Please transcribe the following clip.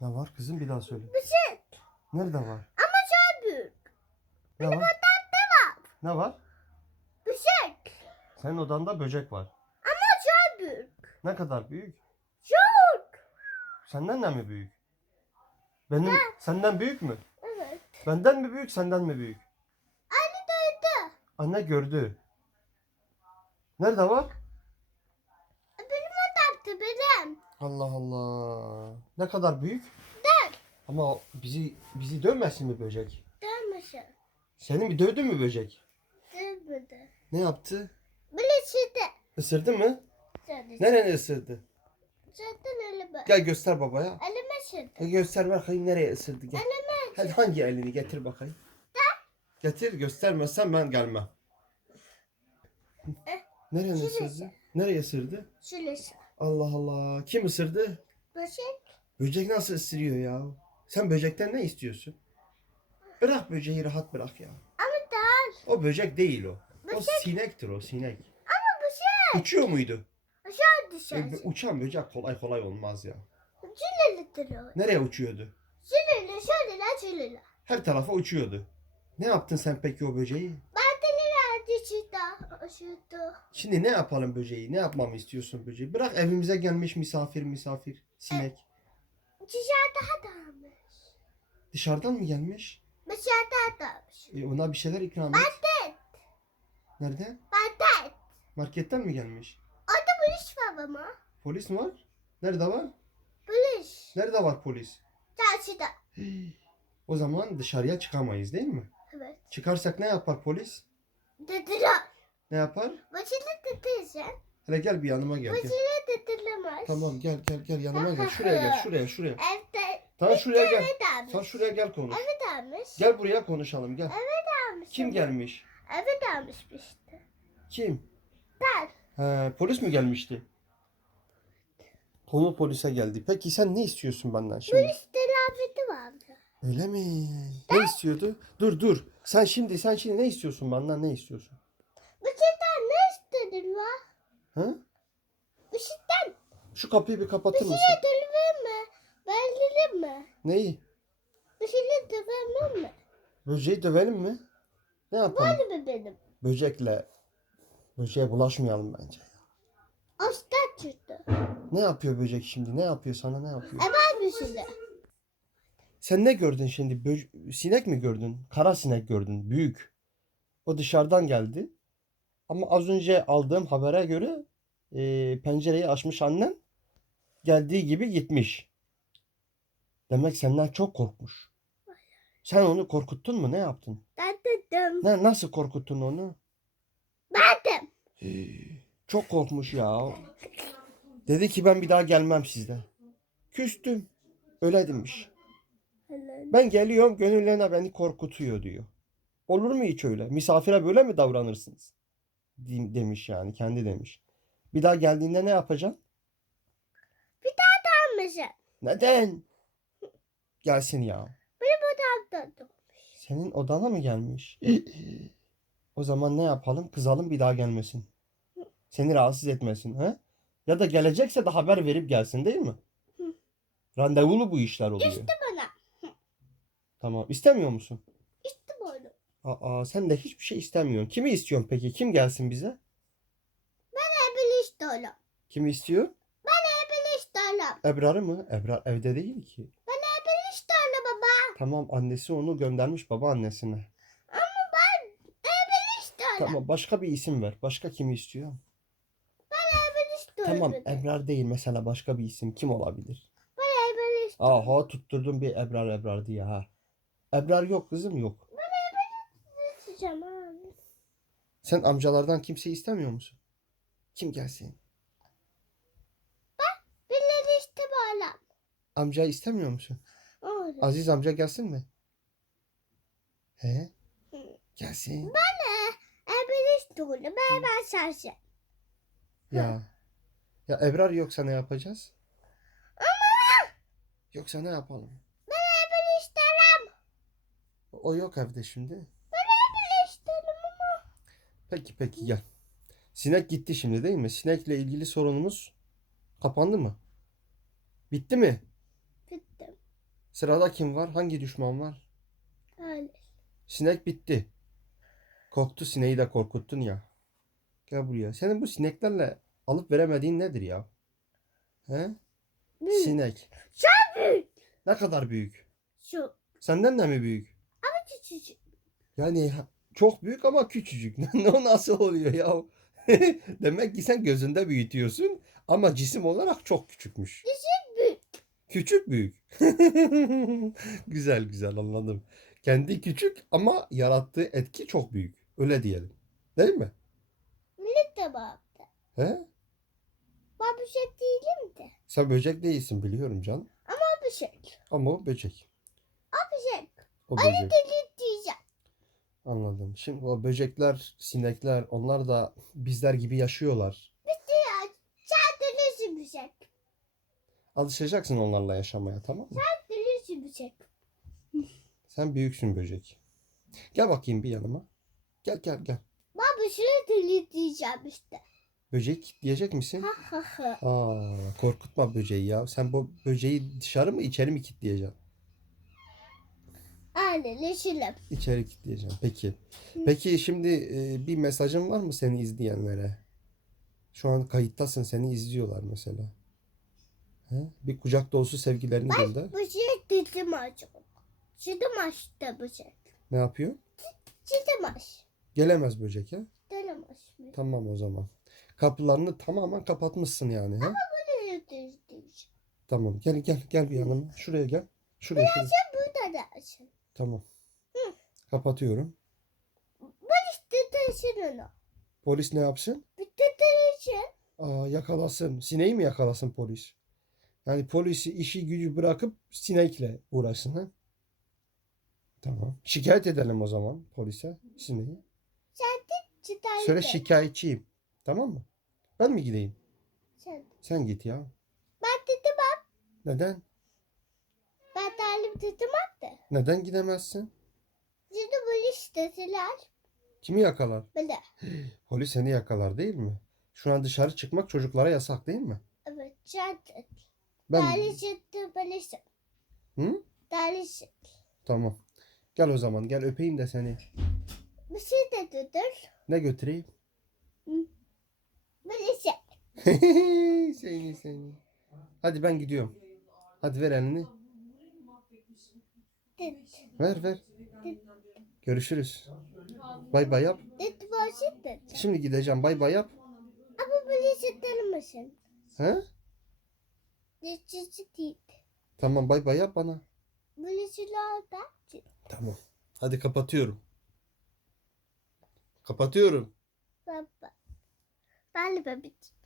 Ne var kızım bir daha söyle. Böcek. Nerede var? Ama çok büyük. Ne var? var. Ne var? Böcek. Senin odanda böcek var. Ama çok büyük. Ne kadar büyük? Çok. Senden de mi büyük? Benim senden büyük mü? Evet. Benden mi büyük, senden mi büyük? Anne duydu. Anne gördü. Nerede var? Benim odamda benim. Allah Allah. Ne kadar büyük? Dön. Ama bizi bizi dövmesin mi böcek? Dönmesin. Seni mi dövdü mü böcek? Dönmedi. Ne yaptı? Böyle şimdi. Isırdı mı? Söyle. Nereni ısırdı? Zaten elime. Gel göster babaya. Elime şimdi. Gel göster bakayım nereye ısırdı gel. Elime. Hadi hangi elini getir bakayım. Getir göstermezsen ben gelmem. Nereye ısırdı? Nereye ısırdı? Şöyle. Allah Allah. Kim ısırdı? Böcek. Böcek nasıl ısırıyor ya? Sen böcekten ne istiyorsun? Bırak böceği rahat bırak ya. Ama daha. O böcek değil o. O sinektir o sinek. Ama böcek. Uçuyor muydu? Aşağı E, düşer. uçan böcek kolay kolay olmaz ya. Şöyle duruyor. Nereye uçuyordu? Şöyle şöyle şöyle. Her tarafa uçuyordu. Ne yaptın sen peki o böceği? Şurada. Şimdi ne yapalım böceği? Ne yapmamı istiyorsun böceği? Bırak evimize gelmiş misafir misafir sinek. Dışarıda dağılmış. Dışarıdan mı gelmiş? Dışarıda dağılmış. E, ona bir şeyler ikram et. Market. Nereden? Market. Marketten mi gelmiş? Orada polis var ama. Polis mi var? Nerede var? Polis. Nerede var polis? Çarşıda. O zaman dışarıya çıkamayız değil mi? Evet. Çıkarsak ne yapar polis? Dediler. Ne yapar? Başını dedirsen. Hele gel bir yanıma gel. gel. Başını dedilemez. Tamam gel gel gel yanıma gel. Şuraya gel şuraya şuraya. Evde Tamam şuraya gel. eve dağılmış. Sen şuraya gel konuş. Eve dağılmış. Gel buraya konuşalım gel. dağılmış. Kim gelmiş? Eve dağılmış işte. Kim? Ben. He, polis mi gelmişti? Konu polise geldi. Peki sen ne istiyorsun benden şimdi? Polis telafeti vardı. Öyle mi? Ne istiyordu? Dur dur. Sen şimdi sen şimdi ne istiyorsun benden? Ne istiyorsun? Bu şeyden ne istedin var? Bu şeyden Şu kapıyı bir kapatır mısın? şeye dönmem mi? Belirli mi? Neyi? Şeyle dönmem mi? Böceği dövelim mi? Ne yapalım? Böyle mi benim? Böcekle böceğe bulaşmayalım bence. Aslan çıktı. Ne yapıyor böcek şimdi? Ne yapıyor sana? Ne yapıyor? Ben bir şeyle. Sen ne gördün şimdi? Bö- sinek mi gördün? Kara sinek gördün. Büyük. O dışarıdan geldi. Ama az önce aldığım habere göre e, pencereyi açmış annen geldiği gibi gitmiş. Demek senden çok korkmuş. Sen onu korkuttun mu? Ne yaptın? Ben dedim. Ne, nasıl korkuttun onu? Ben de. Çok korkmuş ya. Dedi ki ben bir daha gelmem sizde. Küstüm. Öyle demiş. Ben geliyorum gönüllerine beni korkutuyor diyor. Olur mu hiç öyle? Misafire böyle mi davranırsınız? De- Demiş yani kendi demiş. Bir daha geldiğinde ne yapacaksın? Almışım. Neden? Gelsin ya. Ben dedim. Senin odana mı gelmiş? o zaman ne yapalım? Kızalım bir daha gelmesin. Seni rahatsız etmesin. He? Ya da gelecekse de haber verip gelsin değil mi? Randevulu bu işler oluyor. İşte bana. Tamam. İstemiyor musun? Aa, sen de hiçbir şey istemiyorsun. Kimi istiyorsun peki? Kim gelsin bize? Ebeli işte oğlum. Kimi istiyor? Ebeli işte oğlum. Ebrar'ı mı? Ebrar evde değil ki. Ebeli işte oğlum baba. Tamam annesi onu göndermiş baba annesine. Ebeli işte oğlum. Tamam başka bir isim ver. Başka kimi istiyor? Ebeli işte oğlum. Tamam Ebrar değil mesela başka bir isim kim olabilir? Ebeli işte. Aha tutturdum bir Ebrar Ebrar diye ha. Ebrar yok kızım yok. Sen amcalardan kimseyi istemiyor musun? Kim gelsin? Birileri işte böyle. Amca istemiyor musun? Oğlum. Aziz amca gelsin mi? He? Gelsin. Ebeli işte oğlum. Ben ben şarşı. Ya. Ya Ebrar yoksa ne yapacağız? Yoksa ne yapalım? Ebeli işte oğlum. O yok evde şimdi. Ebeli işte oğlum ama. Peki peki gel. Sinek gitti şimdi değil mi? Sinekle ilgili sorunumuz kapandı mı? Bitti mi? Bittim. Sırada kim var? Hangi düşman var? Öyle. Sinek bitti. Korktu sineği de korkuttun ya. Gel buraya. Senin bu sineklerle alıp veremediğin nedir ya? He? Büyük. Sinek. büyük. Ne kadar büyük? Şu Senden de mi büyük? küçücük. Yani çok büyük ama küçücük. Ne nasıl oluyor ya? Demek ki sen gözünde büyütüyorsun ama cisim olarak çok küçükmüş. büyük. Küçük büyük. Güzel güzel anladım. Kendi küçük ama yarattığı etki çok büyük. Öyle diyelim. Değil mi? Minik de baktı. He? Ben şey değilim de. Sen böcek değilsin biliyorum can. Bir şey. Ama o böcek. Bir şey. O böcek. Deli diyeceğim. Anladım. Şimdi o böcekler, sinekler onlar da bizler gibi yaşıyorlar. Sen delisin bir şey. Alışacaksın onlarla yaşamaya tamam mı? Delisin bir şey. Sen büyüksün böcek. Gel bakayım bir yanıma. Gel gel gel. Ben bir şey deli diyeceğim işte. Böcek diyecek misin? Ha ha ha. Aa, korkutma böceği ya. Sen bu böceği dışarı mı içeri mi kilitleyeceksin? Aynen yeşilim. İçeri kilitleyeceğim. Peki. Peki şimdi e, bir mesajın var mı seni izleyenlere? Şu an kayıttasın seni izliyorlar mesela. He? Bir kucak dolusu sevgilerini gönder. Bu şey dedim açık. Çiğdem açtı bu şey. Ne yapıyor? Çiğdem aç. Gelemez böcek ya. Dedim açmıyor. Tamam o zaman. Kapılarını tamamen kapatmışsın yani. He? Deli diyeceğim. Tamam. Gel gel gel bir yanıma. Şuraya gel. Şuraya şuraya. Burada da açın. Tamam. Kapatıyorum. İşte taşın onu. Polis ne yapsın? Bitti taşın. Aa, yakalasın. Sineği mi yakalasın polis? Yani polisi işi gücü bırakıp sinekle uğraşsın ha? Tamam. Şikayet edelim o zaman polise sineği. Çıtaydı. Söyle şikayetçiyim. Tamam mı? Ben mi gideyim? Sen. Sen git ya. Ben dedim Neden? Ben talim dedim attı. Neden gidemezsin? Şimdi böyle istediler. Kimi yakalar? Böyle. Polis seni yakalar değil mi? Şu an dışarı çıkmak çocuklara yasak değil mi? Evet. Çattı. Ben Dali çıktı böyle. Hı? Dali çıktı. Tamam. Gel o zaman. Gel öpeyim de seni. Bir şey de dedir. Ne götüreyim? Böyle şey. seni seni. Hadi ben gidiyorum. Hadi ver elini. Ver ver. Görüşürüz. Bay bay yap. Şimdi gideceğim. Bay bay yap. Ama böyle mısın? He? Tamam bay bay yap bana. Böyle. Tamam. Hadi kapatıyorum. Kapatıyorum. Baba. Ben de bebek.